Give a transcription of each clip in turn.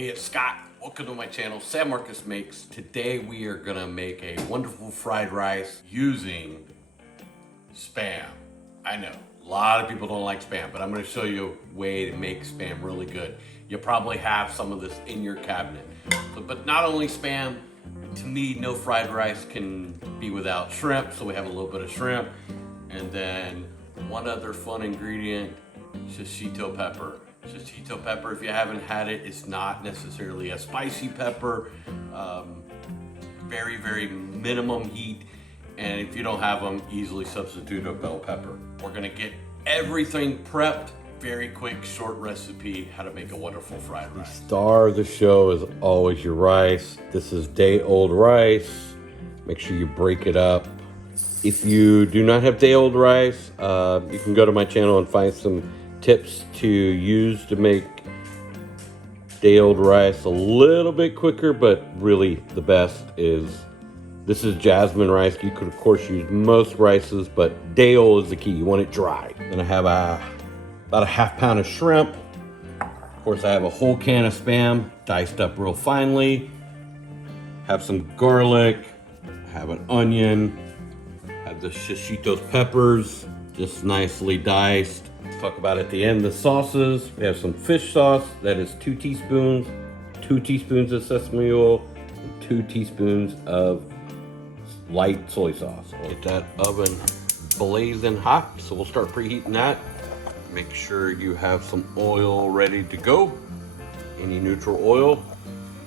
Hey, it's Scott. Welcome to my channel, Sam Marcus Makes. Today we are gonna make a wonderful fried rice using Spam. I know, a lot of people don't like Spam, but I'm gonna show you a way to make Spam really good. You'll probably have some of this in your cabinet. But not only Spam, to me, no fried rice can be without shrimp, so we have a little bit of shrimp. And then one other fun ingredient, Shishito pepper. Shishito pepper, if you haven't had it, it's not necessarily a spicy pepper. Very, very minimum heat. And if you don't have them, easily substitute a bell pepper. We're gonna get everything prepped. Very quick, short recipe, how to make a wonderful fried rice. The star of the show is always your rice. This is day-old rice. Make sure you break it up. If you do not have day-old rice, you can go to my channel and find some tips to use to make day-old rice a little bit quicker, but really the best is, this is jasmine rice. You could of course use most rices, but day-old is the key. You want it dry. And I have about a half pound of shrimp. Of course, I have a whole can of Spam, diced up real finely. Have some garlic, have an onion, have the Shishito Peppers, just nicely diced. Talk about at the end the sauces. We have some fish sauce, that is 2 teaspoons, 2 teaspoons of sesame oil, and 2 teaspoons of light soy sauce. Get that oven blazing hot, so we'll start preheating that. Make sure you have some oil ready to go, any neutral oil.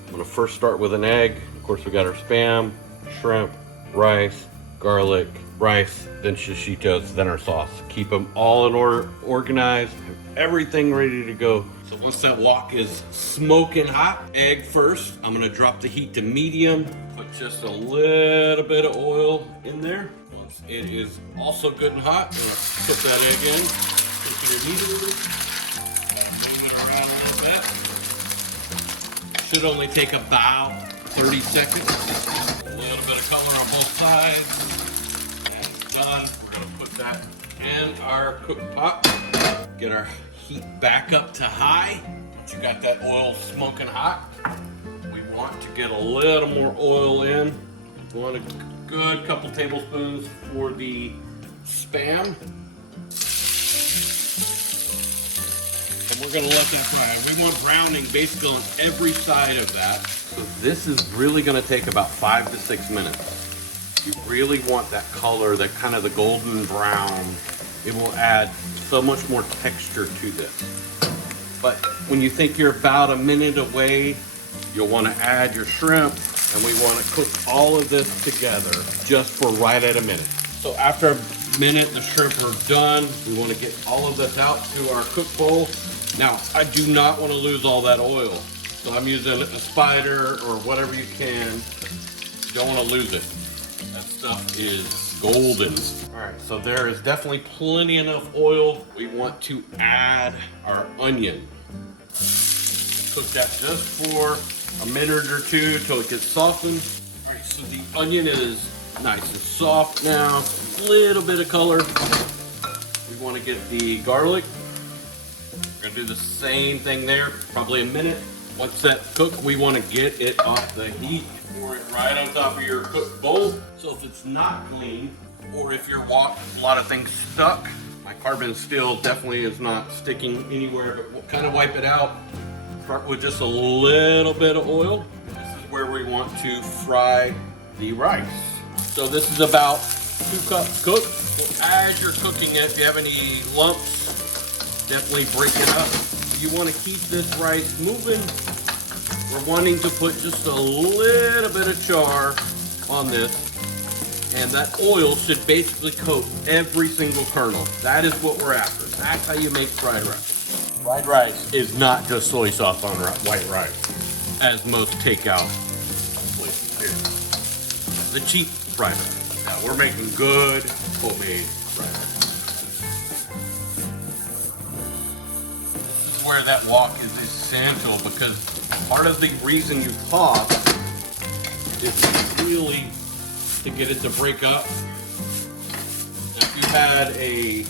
I'm gonna first start with an egg. Of course, we got our Spam, shrimp, rice, garlic, rice, then Shishitos, then our sauce. Keep them all in order, organized, have everything ready to go. So once that wok is smoking hot, egg first. I'm gonna drop the heat to medium, put just a little bit of oil in there. Once it is also good and hot, I'm gonna put that egg in, cook it immediately. Move it around a little bit. Should only take about 30 seconds. A little bit of color on both sides. Done. We're gonna put that in our cook pot. Get our heat back up to high. Once you got that oil smoking hot, we want to get a little more oil in. We want a good couple tablespoons for the Spam. And we're gonna let that fry. We want browning basically on every side of that. So this is really gonna take about 5 to 6 minutes. You really want that color, that kind of the golden brown. It will add so much more texture to this. But when you think you're about a minute away, you'll want to add your shrimp, and we want to cook all of this together just for right at a minute. So after a minute, the shrimp are done. We want to get all of this out to our cook bowl. Now, I do not want to lose all that oil. So I'm using a spider or whatever you can. Don't want to lose it. That stuff is golden. All right, so there is definitely plenty enough oil. We want to add our onion. Cook that just for a minute or two till it gets softened. All right, so the onion is nice and soft now. A little bit of color. We want to get the garlic. We're gonna do the same thing there, probably a minute. Once that's cooked, we want to get it off the heat. Pour it right on top of your cooked bowl. So if it's not clean, or if your wok, a lot of things stuck, my carbon steel definitely is not sticking anywhere, but we'll kind of wipe it out. Start with just a little bit of oil. This is where we want to fry the rice. So this is about 2 cups cooked. So as you're cooking it, if you have any lumps, definitely break it up. You want to keep this rice moving. We're wanting to put just a little bit of char on this, and that oil should basically coat every single kernel. That is what we're after. That's how you make fried rice. Fried rice is not just soy sauce on white rice, as most takeout places do. The cheap fried rice. Now we're making good homemade fried rice. This is where that wok is essential, because part of the reason you toss is really to get it to break up. Now, if you had a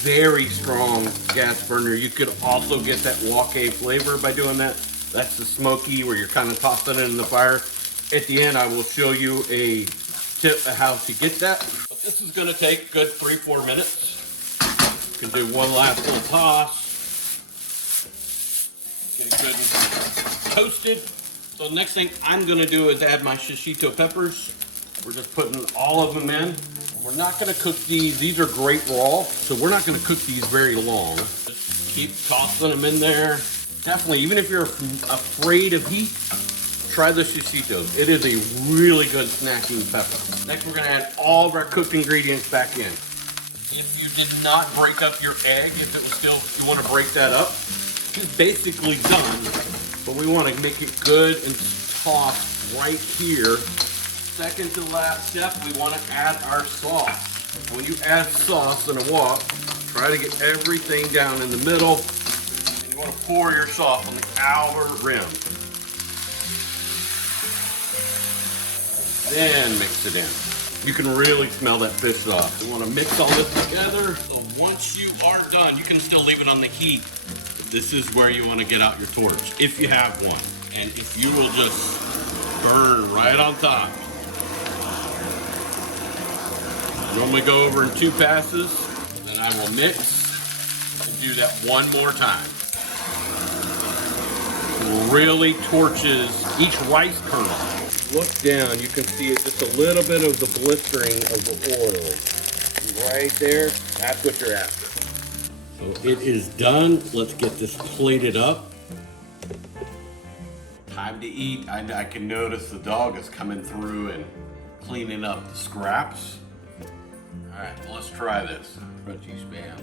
very strong gas burner, you could also get that wok flavor by doing that. That's the smoky where you're kind of tossing it in the fire. At the end, I will show you a tip of how to get that. But this is gonna take a good 3-4 minutes. You can do one last little toss. Get it good and toasted. So the next thing I'm gonna do is add my Shishito Peppers. We're just putting all of them in. We're not gonna cook these. These are great raw, so we're not gonna cook these very long. Just keep tossing them in there. Definitely, even if you're afraid of heat, try the Shishitos. It is a really good snacking pepper. Next, we're gonna add all of our cooked ingredients back in. If you did not break up your egg, if it was still, you wanna break that up, it's basically done, but we wanna make it good and tossed right here. Second to last step, we wanna add our sauce. When you add sauce in a wok, try to get everything down in the middle. And you wanna pour your sauce on the outer rim. Then mix it in. You can really smell that fish sauce. You want to mix all this together. So once you are done, you can still leave it on the heat. This is where you want to get out your torch, if you have one. And if you will just burn right on top. Normally go over in 2 passes. Then I will mix and do that one more time. Really torches each rice kernel. Look down, you can see it, just a little bit of the blistering of the oil. Right there, that's what you're after. So it is done. Let's get this plated up. Time to eat. I can notice the dog is coming through and cleaning up the scraps. All right, well, let's try this. Crunchy Spam.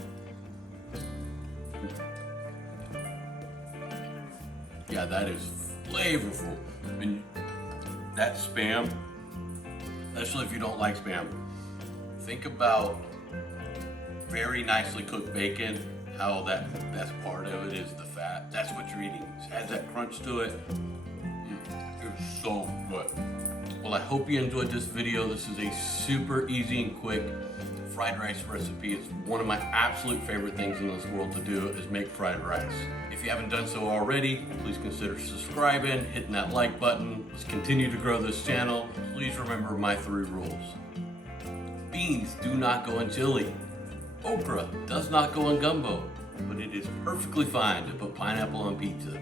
Yeah, that is flavorful. And that Spam, especially if you don't like Spam, think about very nicely cooked bacon, how that best part of it is the fat. That's what you're eating. It adds that crunch to it. It's so good. Well, I hope you enjoyed this video. This is a super easy and quick fried rice recipe. It's one of my absolute favorite things in this world to do is make fried rice. If you haven't done so already, please consider subscribing, hitting that like button. Let's continue to grow this channel. Please remember my 3 rules. Beans do not go in chili. Okra does not go in gumbo, but it is perfectly fine to put pineapple on pizza.